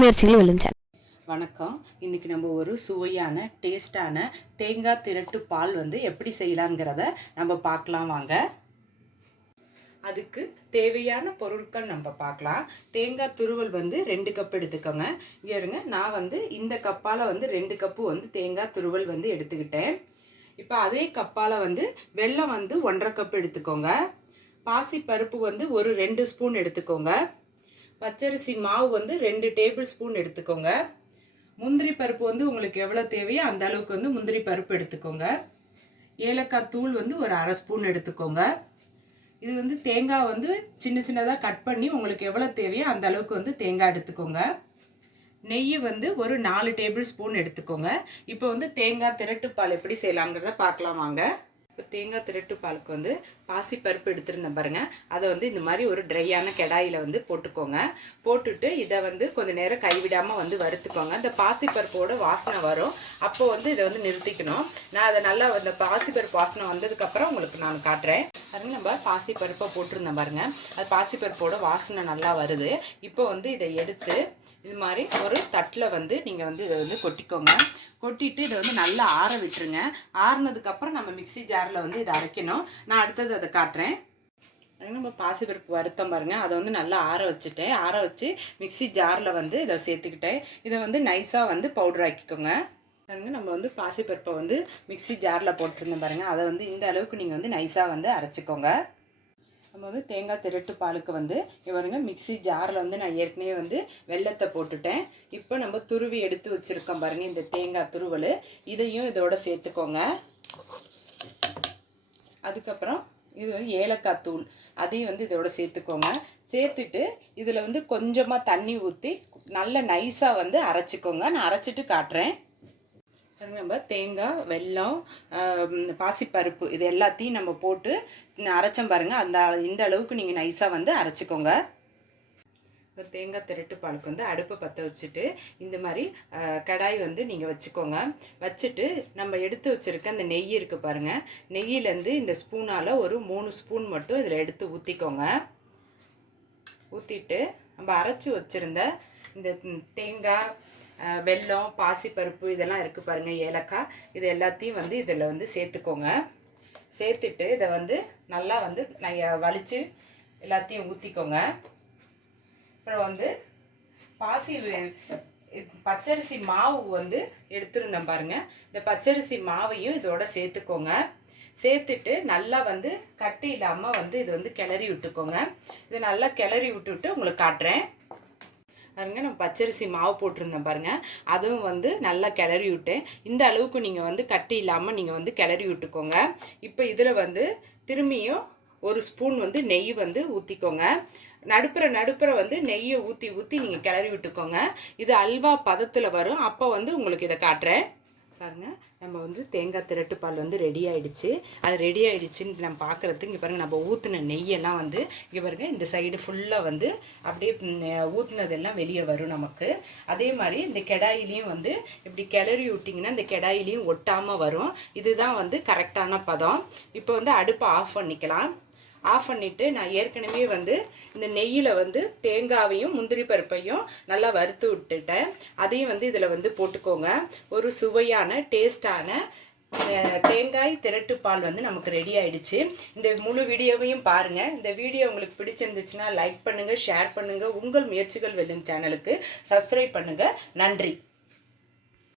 முயற்சிகள் வெல்லும் வணக்கம். இன்னைக்கு நம்ம ஒரு சுவையான டேஸ்டான தேங்காய் திரட்டு பால் வந்து எப்படி செய்யலாங்கிறத நம்ம பார்க்கலாம் வாங்க. அதுக்கு தேவையான பொருட்கள் நம்ம பார்க்கலாம். தேங்காய் துருவல் வந்து ரெண்டு கப் எடுத்துக்கோங்க. இங்கே இருங்க நான் வந்து இந்த கப்பால் வந்து ரெண்டு கப்பு வந்து தேங்காய் துருவல் வந்து எடுத்துக்கிட்டேன். இப்போ அதே கப்பால் வந்து வெல்லம் வந்து ஒன்றரை கப் எடுத்துக்கோங்க. பாசி பருப்பு வந்து ஒரு ரெண்டு ஸ்பூன் எடுத்துக்கோங்க. பச்சரிசி மாவு வந்து ரெண்டு டேபிள் ஸ்பூன் எடுத்துக்கோங்க. முந்திரி பருப்பு வந்து உங்களுக்கு எவ்வளோ தேவையோ அந்த அளவுக்கு வந்து முந்திரி பருப்பு எடுத்துக்கோங்க. ஏலக்காய் தூள் வந்து ஒரு அரை ஸ்பூன் எடுத்துக்கோங்க. இது வந்து தேங்காய் வந்து சின்ன சின்னதாக கட் பண்ணி உங்களுக்கு எவ்வளோ தேவையோ அந்த அளவுக்கு வந்து தேங்காய் எடுத்துக்கோங்க. நெய் வந்து ஒரு நாலு டேபிள் ஸ்பூன் எடுத்துக்கோங்க. இப்போ வந்து தேங்காய் திரட்டுப்பால் எப்படி செய்யலாங்கிறத பார்க்கலாம் வாங்க. தேங்காய் திரட்டு பாலுக்கு வந்து பாசி பருப்பு எடுத்துருந்தேன் பாருங்கள் அதை வந்து இந்த மாதிரி ஒரு ட்ரையான கெடாயில் வந்து போட்டுக்கோங்க. போட்டுட்டு இதை வந்து கொஞ்ச நேரம் கைவிடாமல் வந்து வறுத்துக்கோங்க. இந்த பாசி பருப்போட வாசனை வரும். அப்போ வந்து இதை வந்து நிறுத்திக்கணும். நான் அதை நல்லா இந்த பாசி பருப்பு வாசனை வந்ததுக்கப்புறம் உங்களுக்கு நான் காட்டுறேன். பாருங்க நம்ம பாசி பருப்பை போட்டிருந்தேன் பாருங்கள் அது பாசி பருப்போட வாசனை நல்லா வருது. இப்போ வந்து இதை எடுத்து இது மாதிரி ஒரு தட்டில் வந்து நீங்கள் வந்து இதை வந்து கொட்டிக்கோங்க. கொட்டிட்டு இதை வந்து நல்லா ஆற விட்டுருங்க. ஆறுனதுக்கப்புறம் நம்ம மிக்ஸி ஜாரில் வந்து இதை அரைக்கணும். நான் அடுத்தது அதை காட்டுறேன். நம்ம பாசிப்பருப்பு வருத்தம் பாருங்கள் அதை வந்து நல்லா ஆற வச்சுட்டேன். ஆற வச்சு மிக்ஸி ஜாரில் வந்து இதை சேர்த்துக்கிட்டேன். இதை வந்து நைஸாக வந்து பவுடர் ஆக்கிக்கோங்க. பாருங்க நம்ம வந்து பாசிப்பருப்பை வந்து மிக்ஸி ஜாரில் போட்டிருந்தோம் பாருங்கள் அதை வந்து இந்த அளவுக்கு நீங்கள் வந்து நைஸாக வந்து அரைச்சிக்கோங்க. நம்ம வந்து தேங்காய் திரட்டு பாலுக்கு வந்து இவருங்க மிக்சி மிக்ஸி ஜாரில் வந்து நான் ஏற்கனவே வந்து வெள்ளத்தை போட்டுட்டேன். இப்போ நம்ம துருவி எடுத்து வச்சுருக்கோம் பாருங்க இந்த தேங்காய் துருவல். இதையும் இதோட சேர்த்துக்கோங்க. அதுக்கப்புறம் இது வந்து ஏலக்காய் தூள். அதையும் வந்து இதோட சேர்த்துக்கோங்க. சேர்த்துட்டு இதில் வந்து கொஞ்சமாக தண்ணி ஊற்றி நல்ல நைஸாக வந்து அரைச்சிக்கோங்க. நான் அரைச்சிட்டு காட்டுறேன். நம்ம தேங்காய் வெல்லம் பாசிப்பருப்பு இது எல்லாத்தையும் நம்ம போட்டு நான் அரைச்சோம் பாருங்கள் அந்த இந்த அளவுக்கு நீங்கள் நைஸாக வந்து அரைச்சிக்கோங்க. தேங்காய் திரட்டு பாலுக்கு வந்து அடுப்பை பற்ற வச்சுட்டு இந்த மாதிரி கடாய் வந்து நீங்கள் வச்சுக்கோங்க. வச்சுட்டு நம்ம எடுத்து வச்சுருக்க அந்த நெய் இருக்குது பாருங்கள் நெய்யிலேருந்து இந்த ஸ்பூனால் ஒரு மூணு ஸ்பூன் மட்டும் இதில் எடுத்து ஊற்றிக்கோங்க ஊற்றிட்டு நம்ம அரைச்சி வச்சுருந்த இந்த தேங்காய் வெல்லம் பாசிப்பருப்பு இதெல்லாம் இருக்குது பாருங்கள் ஏலக்காய். இது எல்லாத்தையும் வந்து இதில் வந்து சேர்த்துக்கோங்க. சேர்த்துட்டு இதை வந்து நல்லா வந்து நான் வலித்து எல்லாத்தையும் ஊற்றிக்கோங்க அப்புறம் வந்து பாசி பச்சரிசி மாவு வந்து எடுத்துருந்தேன் பாருங்கள் இந்த பச்சரிசி மாவையும் இதோட சேர்த்துக்கோங்க. சேர்த்துட்டு நல்லா வந்து கட்டி இல்லாமல் வந்து இது வந்து கிளறி விட்டுக்கோங்க. இதை நல்லா கிளறி விட்டுவிட்டு உங்களுக்கு காட்டுறேன். பாருங்க நம்ம பச்சரிசி மாவு போட்டிருந்தேன் பாருங்க. அதுவும் வந்து நல்லா கிளறி விட்டேன். இந்த அளவுக்கு நீங்கள் வந்து கட்டி இல்லாமல் நீங்கள் வந்து கிளறி விட்டுக்கோங்க. இப்போ இதில் வந்து திரும்பியும் ஒரு ஸ்பூன் வந்து நெய் வந்து ஊற்றிக்கோங்க நடுப்புற நடுப்புற வந்து நெய்யை ஊற்றி ஊற்றி நீங்கள் கிளறி விட்டுக்கோங்க. இது அல்வா பதத்தில் வரும். அப்போ வந்து உங்களுக்கு இதை காட்டுறேன். பாருங்க. நம்ம வந்து தேங்காய் திரட்டு பால் வந்து ரெடி ஆயிடுச்சு. அது ரெடி ஆயிடுச்சுன்னு நம்ம பார்க்குறதுக்கு இங்கே பாருங்க நம்ம ஊற்றின நெய்யெல்லாம் வந்து இங்கே பாருங்க இந்த சைடு ஃபுல்லாக வந்து அப்படியே ஊற்றுனதெல்லாம் வெளியே வரும் நமக்கு. அதே மாதிரி இந்த கெடாயிலையும் வந்து இப்படி கிளறி விட்டிங்கன்னா இந்த கெடாயிலையும் ஒட்டாமல் வரும். இதுதான் வந்து கரெக்டான பதம். இப்போ வந்து அடுப்பை ஆஃப் பண்ணிக்கலாம். ஆஃப் பண்ணிவிட்டு நான் ஏற்கனவே வந்து இந்த நெய்யில் வந்து தேங்காவையும் முந்திரி பருப்பையும் நல்லா வறுத்து விட்டுட்டேன். அதையும் வந்து இதில் வந்து போட்டுக்கோங்க. ஒரு சுவையான டேஸ்டான தேங்காய் திரட்டு பால் வந்து நமக்கு ரெடி ஆயிடுச்சு. இந்த முழு வீடியோவையும் பாருங்கள் இந்த வீடியோ உங்களுக்கு பிடிச்சிருந்துச்சுன்னா லைக் பண்ணுங்கள் ஷேர் பண்ணுங்கள் உங்கள் முயற்சிகள் வெல்லும் சேனலுக்கு சப்ஸ்கிரைப் பண்ணுங்கள் நன்றி.